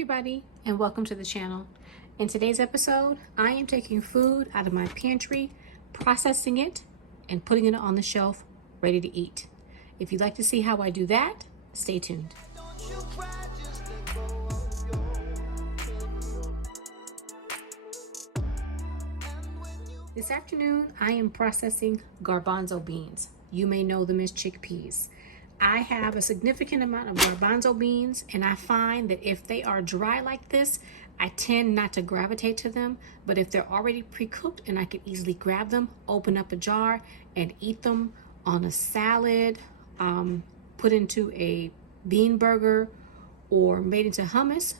everybody, and welcome to the channel. In today's episode, I am taking food out of my pantry, processing it, and putting it on the shelf, ready to eat. If you'd like to see how I do that, stay tuned. This afternoon, I am processing garbanzo beans. You may know them as chickpeas. I have a significant amount of garbanzo beans, and I find that if they are dry like this, I tend not to gravitate to them. But if they're already pre-cooked and I can easily grab them, open up a jar and eat them on a salad, put into a bean burger, or made into hummus,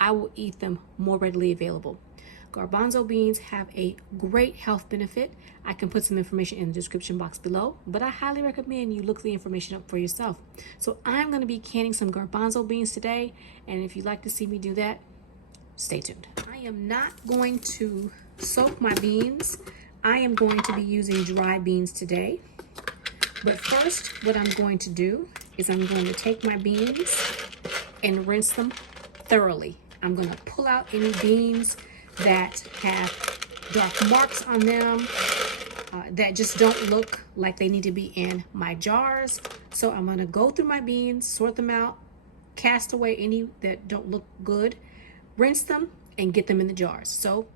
I will eat them more readily available. Garbanzo beans have a great health benefit. I can put some information in the description box below, but I highly recommend you look the information up for yourself. So I'm going to be canning some garbanzo beans today, and if you'd like to see me do that, stay tuned. I am not going to soak my beans. I am going to be using dry beans today. But first, what I'm going to do is I'm going to take my beans and rinse them thoroughly. I'm going to pull out any beans that have dark marks on them, that just don't look like they need to be in my jars. So I'm going to go through my beans, sort them out, cast away any that don't look good, rinse them, and get them in the jars. So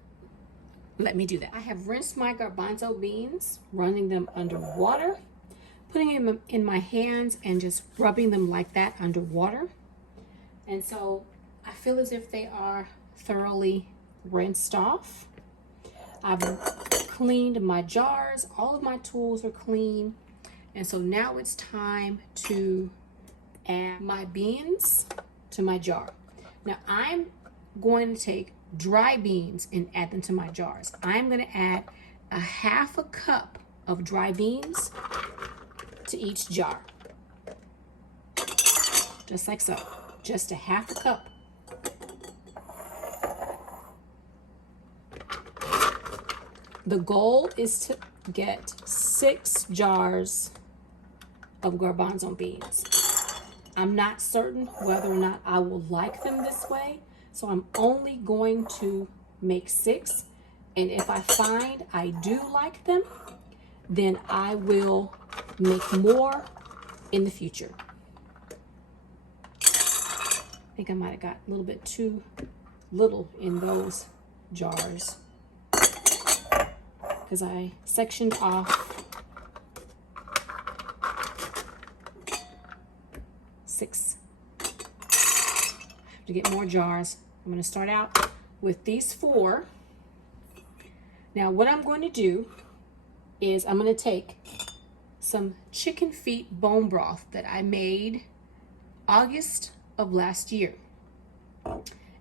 let me do that. I have rinsed my garbanzo beans, running them under water, putting them in my hands and just rubbing them like that under water. And so I feel as if they are thoroughly rinsed off. I've cleaned my jars. All of my tools are clean. And so now it's time to add my beans to my jar. Now I'm going to take dry beans and add them to my jars. I'm going to add a half a cup of dry beans to each jar. Just like so. Just a half a cup. The goal is to get 6 jars of garbanzo beans. I'm not certain whether or not I will like them this way, so I'm only going to make 6. And if I find I do like them, then I will make more in the future. I think I might have got a little bit too little in those jars, because I sectioned off 6. I have to get more jars. I'm going to start out with these 4. Now what I'm going to do is I'm going to take some chicken feet bone broth that I made August of last year.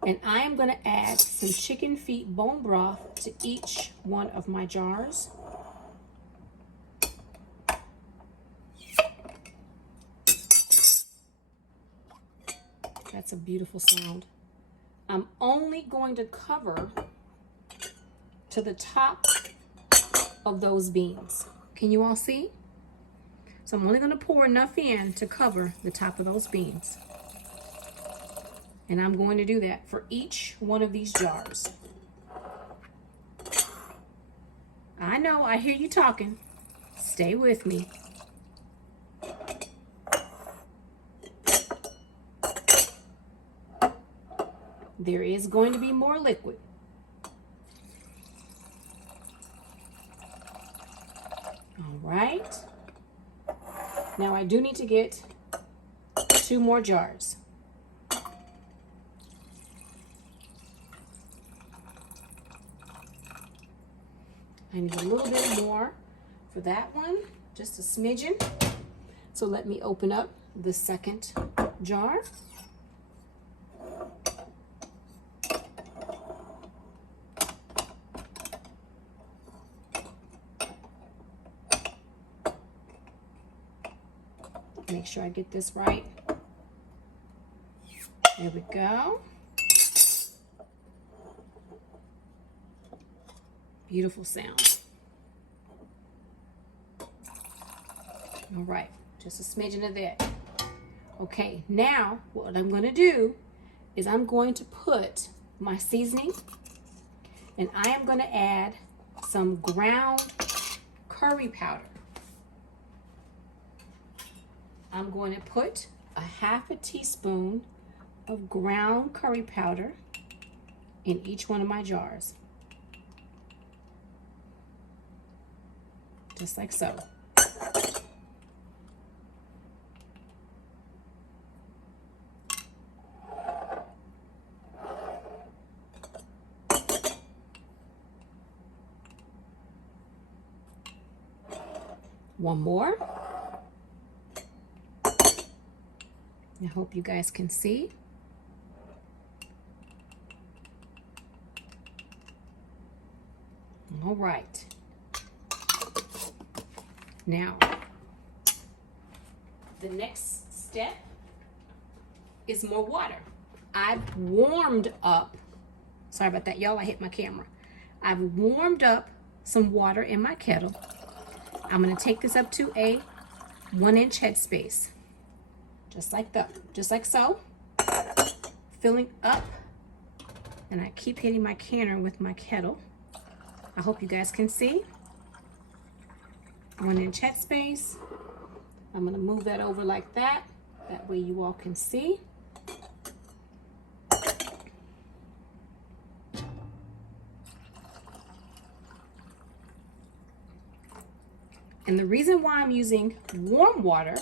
And I am going to add some chicken feet bone broth to each one of my jars. That's a beautiful sound. I'm only going to cover to the top of those beans. Can you all see? So I'm only going to pour enough in to cover the top of those beans. And I'm going to do that for each one of these jars. I know, I hear you talking. Stay with me. There is going to be more liquid. All right. Now I do need to get 2 more jars. I need a little bit more for that one, just a smidgen. So let me open up the second jar. Make sure I get this right. There we go. Beautiful sound. All right, just a smidgen of that. Okay, now what I'm going to do is I'm going to put my seasoning, and I am going to add some ground curry powder. I'm going to put a half a teaspoon of ground curry powder in each one of my jars. Just like so. One more. I hope you guys can see. All right. Now, the next step is more water. I've warmed up, sorry about that, y'all, I hit my camera. I've warmed up some water in my kettle. I'm gonna take this up to a 1-inch headspace. Just like so. Filling up, and I keep hitting my canner with my kettle. I hope you guys can see. 1-inch headspace. I'm gonna move that over like that. That way you all can see. And the reason why I'm using warm water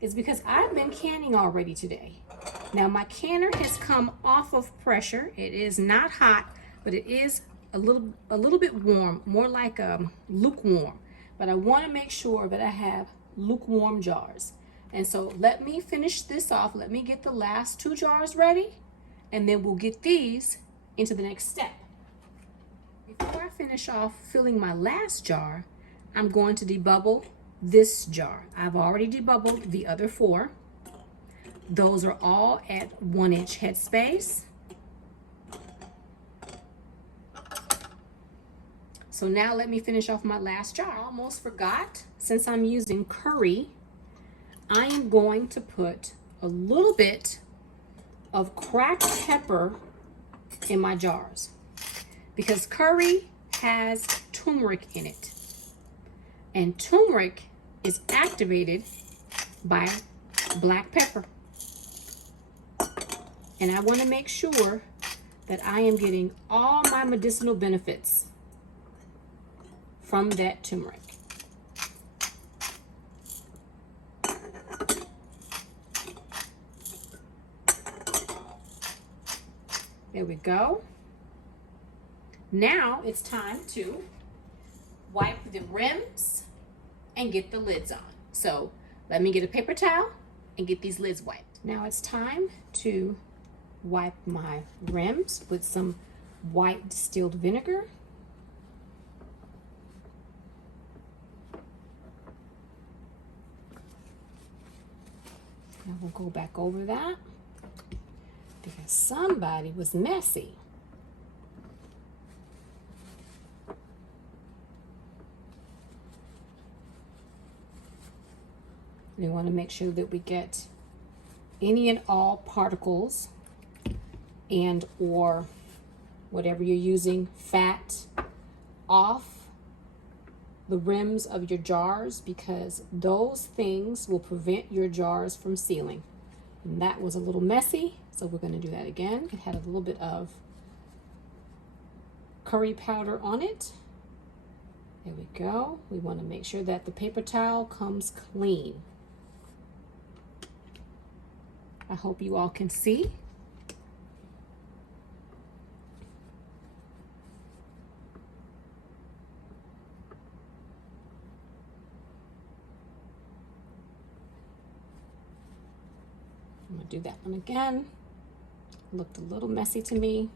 is because I've been canning already today. Now my canner has come off of pressure. It is not hot, but it is a little bit warm, more like lukewarm. But I want to make sure that I have lukewarm jars. And so let me finish this off. Let me get the last 2 jars ready, and then we'll get these into the next step. Before I finish off filling my last jar, I'm going to debubble this jar. I've already debubbled the other 4. Those are all at 1-inch headspace. So now let me finish off my last jar. I almost forgot, since I'm using curry, I am going to put a little bit of cracked pepper in my jars, because curry has turmeric in it. And turmeric is activated by black pepper. And I want to make sure that I am getting all my medicinal benefits from that turmeric. There we go. Now it's time to wipe the rims and get the lids on. So let me get a paper towel and get these lids wiped. Now it's time to wipe my rims with some white distilled vinegar. Now we'll go back over that because somebody was messy. We want to make sure that we get any and all particles and or whatever you're using, fat, off the rims of your jars, because those things will prevent your jars from sealing. And that was a little messy, so we're going to do that again. It had a little bit of curry powder on it. There we go. We want to make sure that the paper towel comes clean. I hope you all can see. I'm going to do that one again. Looked a little messy to me.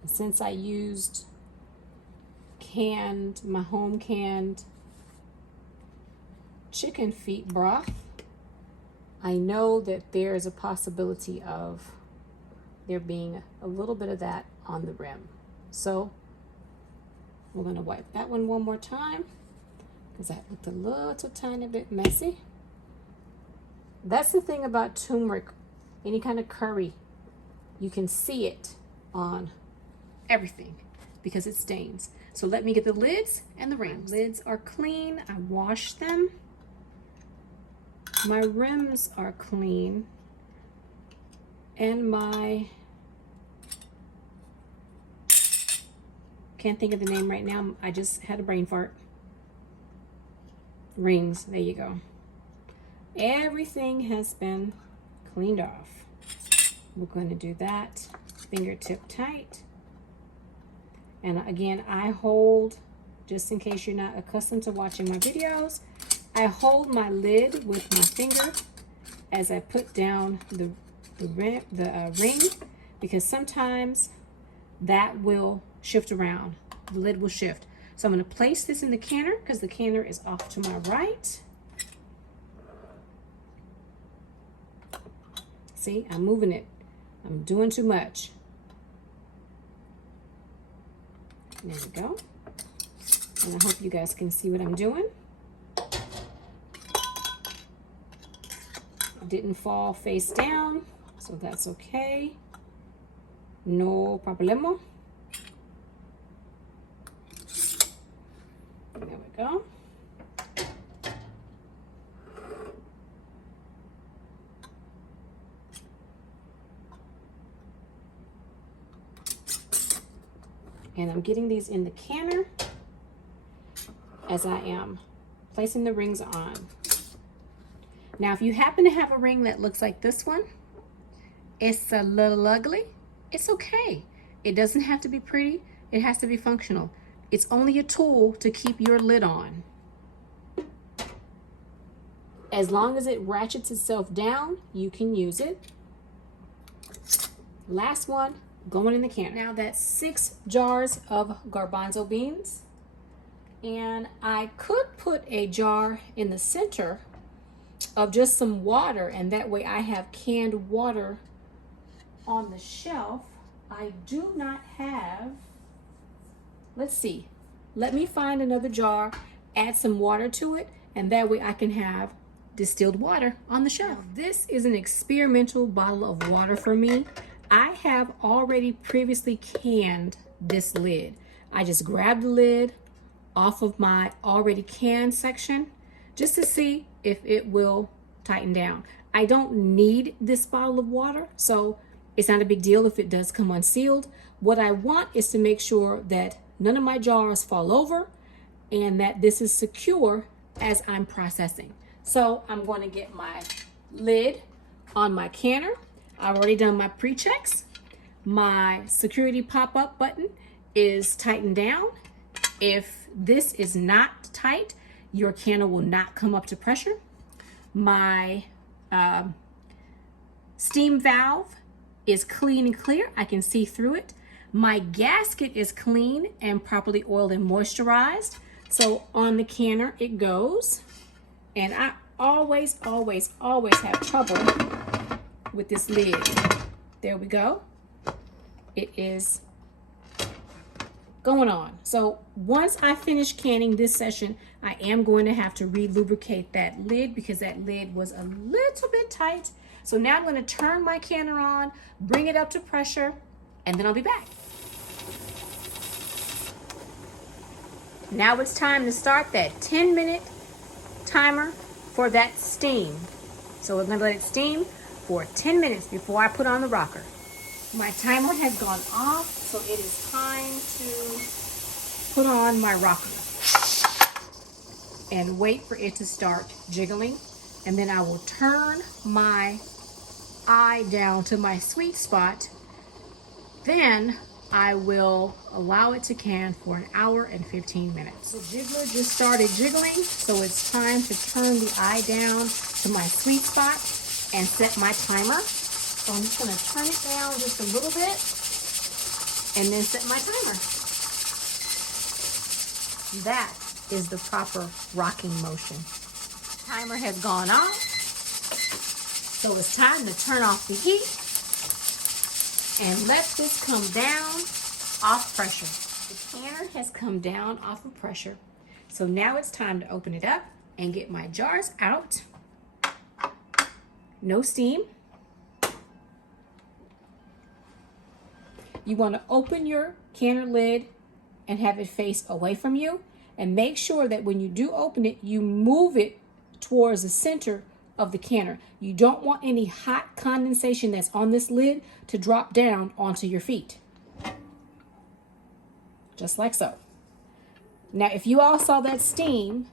And since I used my home canned chicken feet broth, I know that there is a possibility of there being a little bit of that on the rim. So we're going to wipe that one more time because that looked a little tiny bit messy. That's the thing about turmeric, any kind of curry, you can see it on everything because it stains. So let me get the lids and the rims. Lids are clean, I washed them. My rims are clean. And my, can't think of the name right now, I just had a brain fart. Rings, there you go. Everything has been cleaned off. We're going to do that fingertip tight. And again, I hold, just in case you're not accustomed to watching my videos, I hold my lid with my finger as I put down the ring, because sometimes that will shift around. The lid will shift. So I'm going to place this in the canner because the canner is off to my right. See, I'm moving it. I'm doing too much. There we go. And I hope you guys can see what I'm doing. Didn't fall face down, so that's okay. No problema. There we go. And I'm getting these in the canner as I am placing the rings on. Now, if you happen to have a ring that looks like this one, it's a little ugly, it's okay. It doesn't have to be pretty, it has to be functional. It's only a tool to keep your lid on. As long as it ratchets itself down, you can use it. Last one, going in the can. Now that's 6 jars of garbanzo beans. And I could put a jar in the center of just some water, and that way I have canned water on the shelf. I do not have, let's see, let me find another jar, add some water to it, and that way I can have distilled water on the shelf. Now, this is an experimental bottle of water for me. I have already previously canned this lid. I just grabbed the lid off of my already canned section just to see if it will tighten down. I don't need this bottle of water, so it's not a big deal if it does come unsealed. What I want is to make sure that none of my jars fall over and that this is secure as I'm processing. So I'm going to get my lid on my canner. I've already done my pre-checks. My security pop-up button is tightened down. If this is not tight, your canner will not come up to pressure. My steam valve is clean and clear. I can see through it. My gasket is clean and properly oiled and moisturized. So on the canner it goes. And I always have trouble with this lid. There we go. It is going on. So once I finish canning this session, I am going to have to re-lubricate that lid because that lid was a little bit tight. So now I'm going to turn my canner on, bring it up to pressure, and then I'll be back. Now it's time to start that 10-minute timer for that steam. So we're going to let it steam for 10 minutes before I put on the rocker. My timer has gone off, so it is time to put on my rocker and wait for it to start jiggling. And then I will turn my eye down to my sweet spot. Then I will allow it to can for 1 hour and 15 minutes. The jiggler just started jiggling, so it's time to turn the eye down to my sweet spot and set my timer. So I'm just going to turn it down just a little bit and then set my timer. That is the proper rocking motion. Timer has gone off, so it's time to turn off the heat and let this come down off pressure. The canner has come down off of pressure, so now it's time to open it up and get my jars out. no steam. You want to open your canner lid and have it face away from you. And make sure that when you do open it, you move it towards the center of the canner. You don't want any hot condensation that's on this lid to drop down onto your feet. Just like so. Now, if you all saw that steam,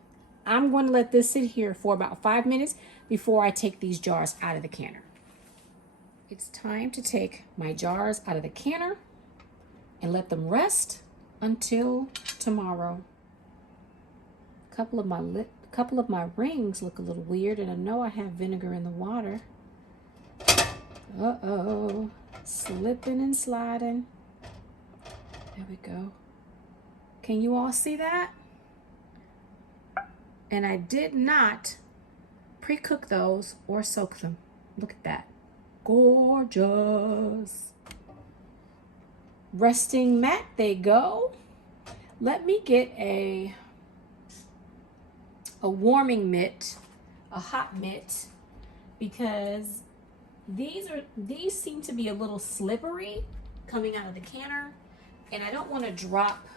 I'm going to let this sit here for about 5 minutes before I take these jars out of the canner. It's time to take my jars out of the canner and let them rest until tomorrow. A couple of my rings look a little weird, and I know I have vinegar in the water. Uh-oh, slipping and sliding. There we go. Can you all see that? And I did not pre-cook those or soak them. Look at that. Gorgeous. Resting mat, they go. Let me get a warming mitt, a hot mitt, because these seem to be a little slippery coming out of the canner, and I don't want to drop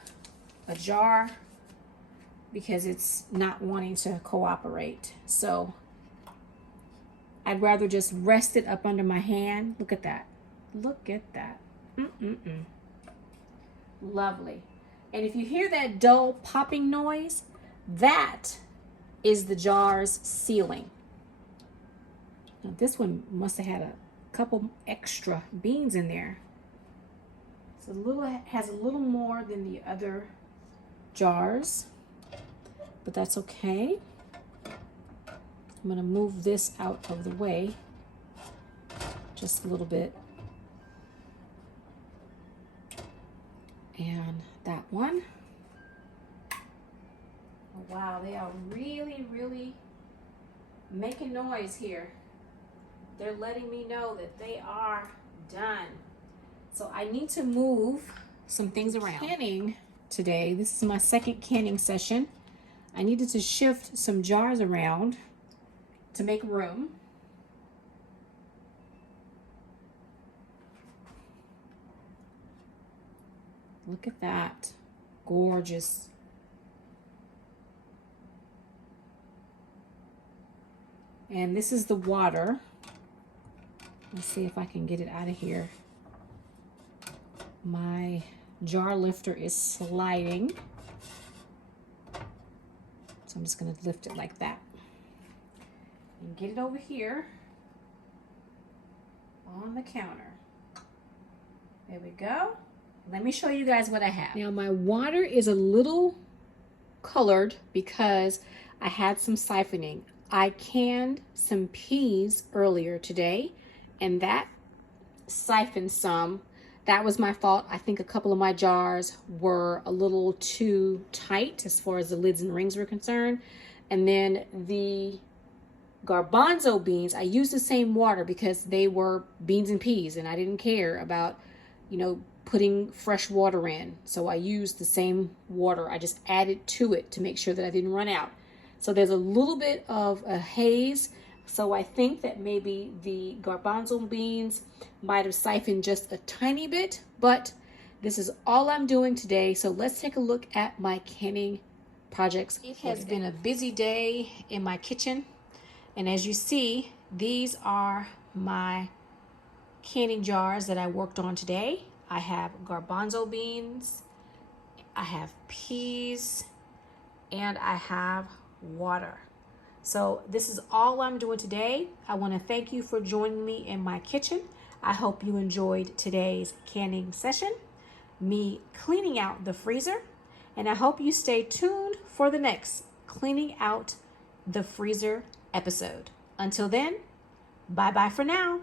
a jar because it's not wanting to cooperate. So I'd rather just rest it up under my hand. Look at that. Look at that. Lovely. And if you hear that dull popping noise, that is the jar's sealing. Now this one must have had a couple extra beans in there. It's has a little more than the other jars, but that's okay. I'm going to move this out of the way just a little bit. And that one. Oh, wow, they are really, really making noise here. They're letting me know that they are done. So I need to move some things around. Canning today, this is my second canning session. I needed to shift some jars around to make room. Look at that. Gorgeous. And this is the water. Let's see if I can get it out of here. My jar lifter is sliding. So I'm just going to lift it like that. And get it over here on the counter. There we go. Let me show you guys what I have. Now my water is a little colored because I had some siphoning. I canned some peas earlier today, and that siphoned some. That was my fault. I think a couple of my jars were a little too tight as far as the lids and rings were concerned. And then the garbanzo beans, I used the same water because they were beans and peas, and I didn't care about, you know, putting fresh water in. So I used the same water. I just added to it to make sure that I didn't run out. So there's a little bit of a haze. So I think that maybe the garbanzo beans might have siphoned just a tiny bit, but this is all I'm doing today. So let's take a look at my canning projects. It has been a busy day in my kitchen. And as you see, these are my canning jars that I worked on today. I have garbanzo beans, I have peas, and I have water. So this is all I'm doing today. I want to thank you for joining me in my kitchen. I hope you enjoyed today's canning session, me cleaning out the freezer, and I hope you stay tuned for the next cleaning out the freezer episode. Until then, bye-bye for now.